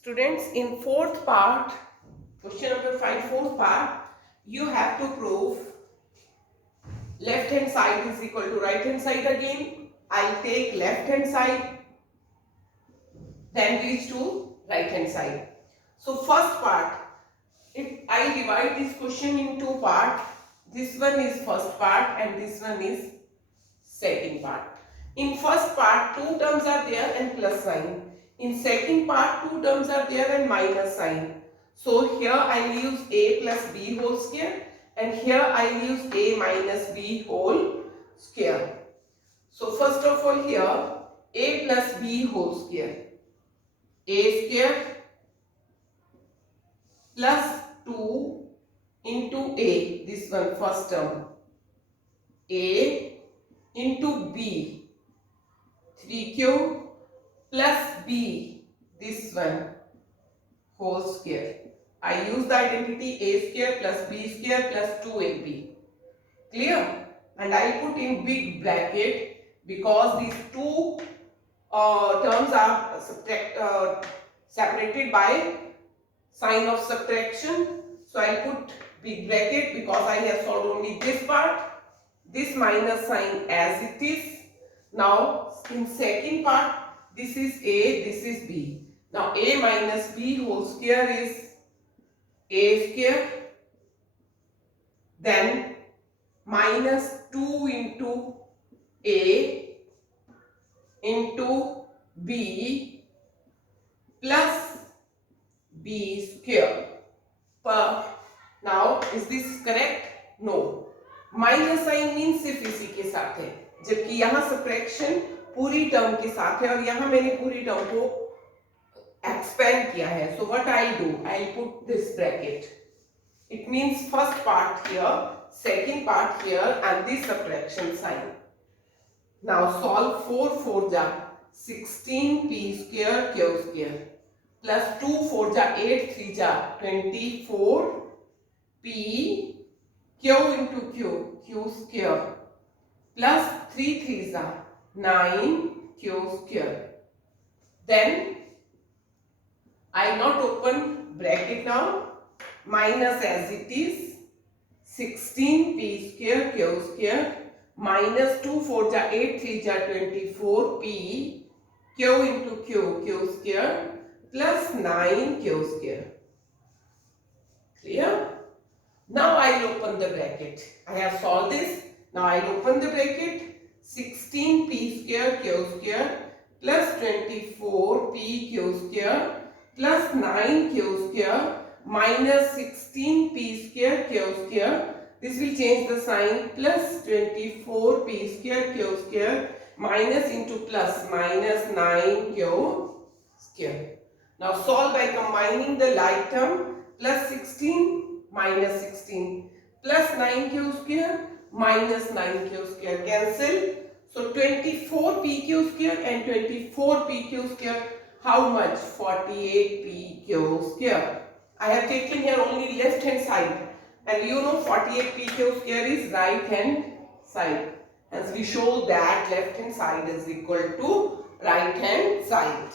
Students, in fourth part, question number 5, fourth part, you have to prove left hand side is equal to right hand side again. I'll take left hand side, then reach to right hand side. So first part, if I divide this question in two parts, this one is first part and this one is second part. In first part, two terms are there and plus sign. In second part, two terms are there and minus sign. So here I will use a plus b whole square and here I will use a minus b whole square. So first of all here a plus b whole square. A square plus 2 into a, this one first term. A into b, 3q plus b, this one whole square. I use the identity a square plus b square plus 2ab. Clear? And I put in big bracket because these two terms are separated by sign of subtraction. So I put big bracket because I have solved only this part. This minus sign as it is. Now in second part, this is a, this is b. Now a minus b whole square is a square, then minus 2 into a into b plus b square. Now is this correct? No. Minus sign mean सिर्फ इसी के साथ है, जबकि यहाँ subtraction पूरी term के साथ है और यहाँ मैंने पूरी टर्म को एक्सपेंड किया है. So what I do, I put this bracket. It means first part here, second part here and this subtraction sign. Now solve 4 4 जा 16p square q square plus 2 4 जा 8 3 जा 24p q into q square plus 3 3s are 9q square. Then I not open bracket now, minus as it is 16p square q square minus 2 4 ja 8 3 ja 24p q into q square plus 9q square. Clear? Now I will open the bracket. I have solved this. Now I will open the bracket. 16p square q square plus 24p q square plus 9q square minus 16p square q square. This will change the sign, plus 24p square q square minus into plus minus 9q square. Now solve by combining the like term, plus 16 minus 16 plus 9q square minus 9q square cancel. So 24pq square and 24pq square, how much? 48pq square. I have taken here only left hand side and you know 48pq square is right hand side. Hence we show that left hand side is equal to right hand side.